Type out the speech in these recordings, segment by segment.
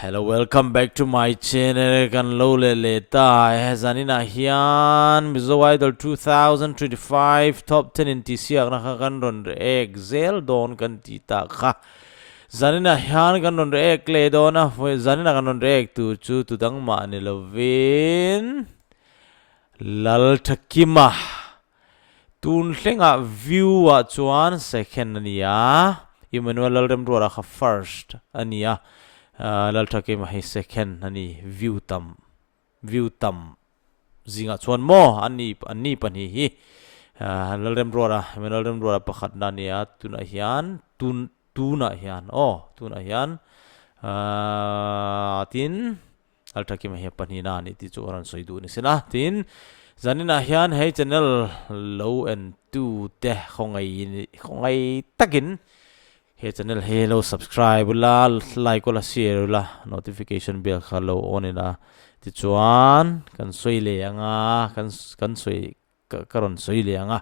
Hello, welcome back to my channel. Kan lo le ta zanina hian Mizo Idol 2025 top 10 in TCR na kan ron excel don kan ti ta kha zanina hian kan ron le don na zanina kan ron tu chu tu dang ma ni lovin Lalthakima tun hlenga view a chuan second ania Emmanuel lalrem ro kha first ania Lalthakima hi second ani view tam zinga chuan mo ani pani hi lalrem rora pakhat na nia tuna hian tuna hian tin Lalthakima hi pani na ni ti chu ran soidu ni sina tin zanina hian hei channel low and two te khongai takin he channel hello subscribe la like la share la notification bell khallo on ina ti chuan kan soi le anga kan soi karon soi le anga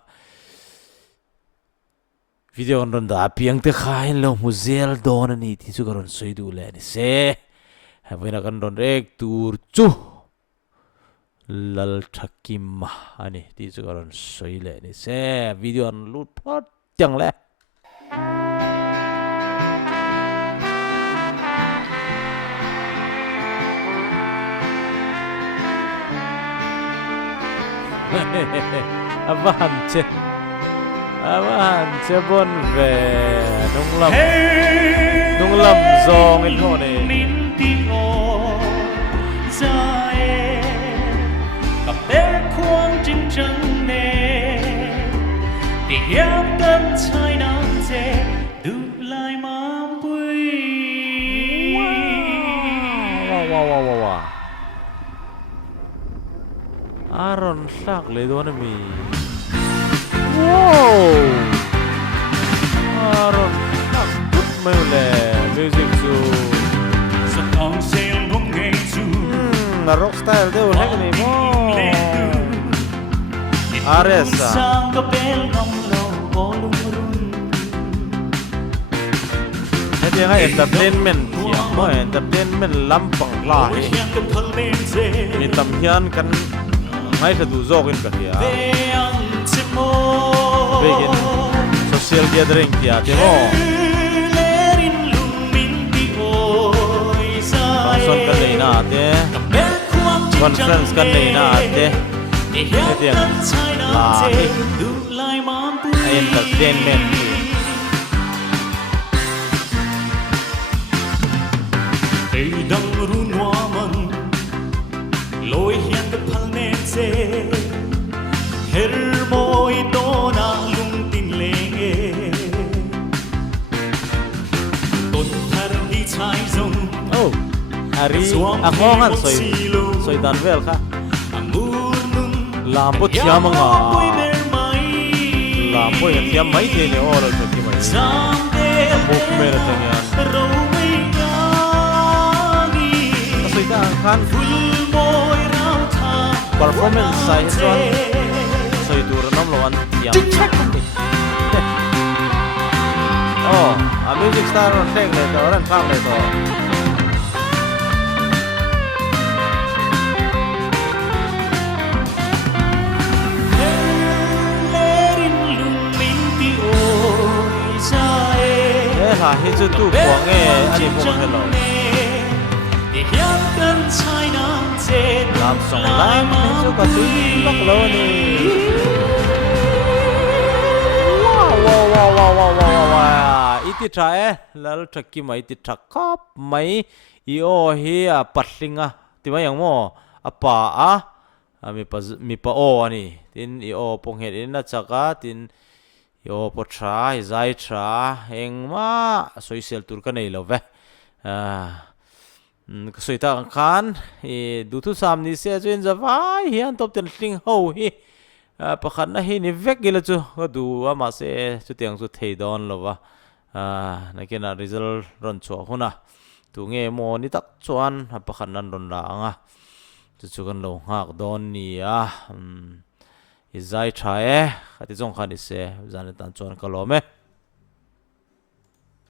video kan ron da piang te khain lo muzel don ani ti chu karon soi du le ni se havena kan ron rek tur chu Lalthakima ani ti chu karon soi le ni se video an lut pat chang le avance bon ve nung lam zong in ho ne cặp bé khoang trên trăng nè thì em tân trai nắng dễ đủ lại mang vui wow Aaron sak le don mi wow Aaron sak tut mai le music chu giấc ông xem bóng ngày chu rock style deu hek ni mo Aresa sang cặp bé ngom lâu có lung run he dia ngai entertainment ya mo entertainment lampang la he mi tam hian kan ngay sa duzok in kahia begin social gathering kia timo function kan nei na ate conference kan nei na ate etiang la entertainment đây đang run hoa mận lối hiên cái phăng nè dê her môi to na lung tin lenge tôn thar đi chai zong oh ari akongan soy dan vel kha lampo thiamanga lampo ya thiam mai the ne oral ki mai book mera tanya soy da khan performance sai chuan soi tur nam lo an tiam oh a music star on theng le to ran phang le to ha hi chu tu kwang e ani mo hello làm song lam cho cả thứ bắc lô nè wow iti trae Lalthakima iti thakap mai io hi a patlinga tima yang mo apa a mi pa o ani tin io pong het in na chaka tin io po tra zai tra engma social tur ka nei lo ve soi ta khan du thu sam ni se chuin zawai hian top ten thing ho hi pakhat na hi ni vek gila chu du ama se chu tiang chu thei don lova nakena result ron chu huna tu nge mo ni tak chuan pakhat nan ron la anga chu kan lo ngak don ni a izai thae ati jong khan ni se zan tan chuan ka lo me